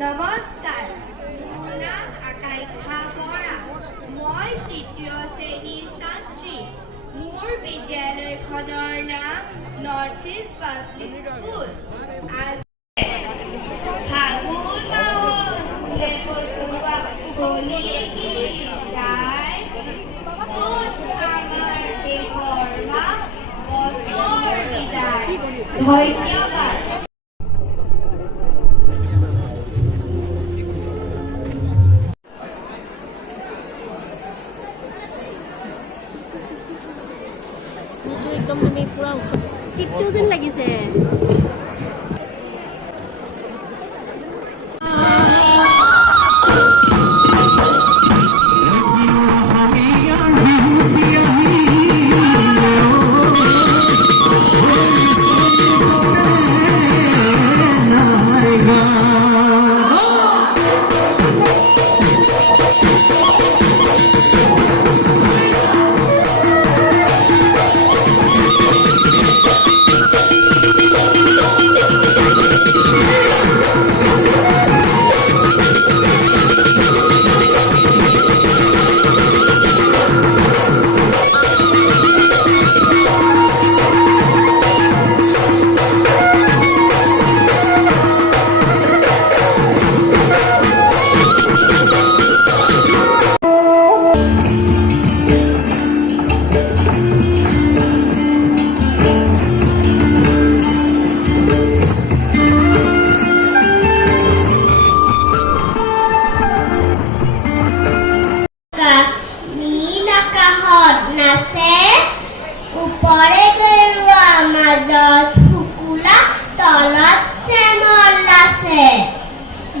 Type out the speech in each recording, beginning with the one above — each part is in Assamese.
নমস্কাৰ, মোৰ নাম আকাংক্ষা বৰা। মই তৃতীয় শ্ৰেণীৰ ছাত্ৰী। মোৰ বিদ্যালয়খনৰ নাম নৰ্থ ইষ্ট পাব্লিক স্কুল। ফাগুন মাহত বসুৱা হোলী গীত গাই আমাৰ দেশৰ মাক বছৰ বিদায়। ধন্যবাদ। একদম তুমি পুৰা ওচৰত কিটো যেন লাগিছে। উপৰে গৰুৱা মাজত শুকুলা তলত শ্যামল আছে।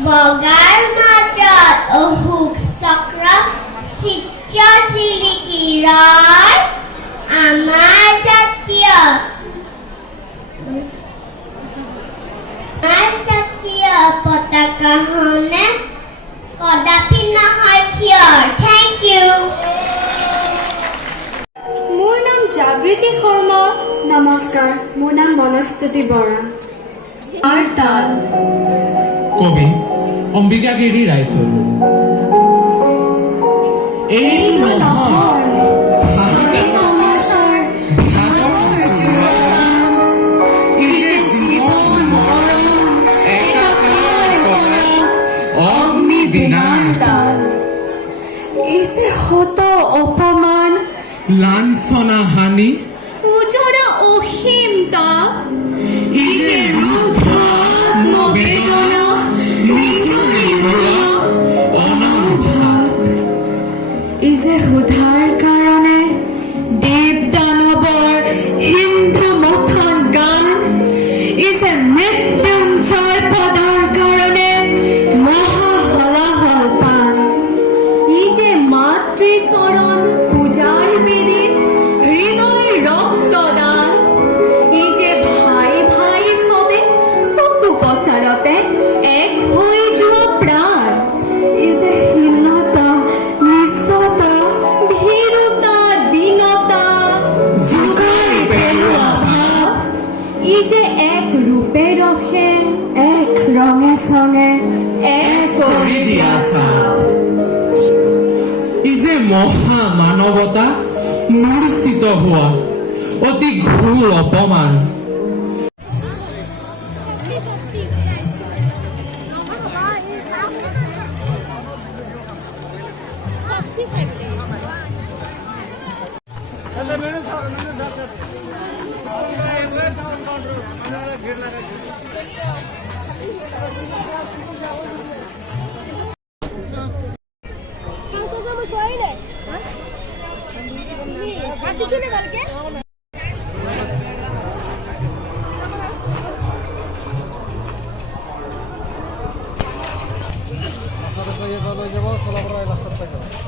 বগাৰ মাজত অশোক চক্ৰ চিত্ৰ জিলিকি ৰয়। আমাৰ জাতীয় পতাকাখনে কদাপি নহয় থিয়। Thank you. মোৰ নাম জাগৃতি শৰ্মা। নমস্কাৰ, মোৰ নাম বনস্তুতি বৰা। তাল কবি অম্বিকাগিৰি ৰায়চৌধুৰী। এইটো নহয় অপমান লাঞ্ছনা হানি উজৰা অসীম তাপ সুধাৰ কাৰণে দেৱ দানৱৰ হিন্দু মথন গান। মৃত্যুঞ্জয় পদৰ কাৰণে মহা হলাহল পান। মাতৃ চৰণ পূজাৰ বেদীত হৃদয় ৰক্তদান। ভাই ভাই সবে চকু পচাৰতে এক হৈ যোৱা প্ৰাণ। হীনতা নিশ্চতা ভীৰুতা দীনতা যোগাই পেলোৱা ভাৱ। এক ৰূপে ৰখে এক ৰঙে চঙে এক কৰি দিয়া চাপ। মহা মানৱতা মূৰ্ছিত হোৱা অতি ঘোৰ অপমান। যাব চলাব ৰাস্তাত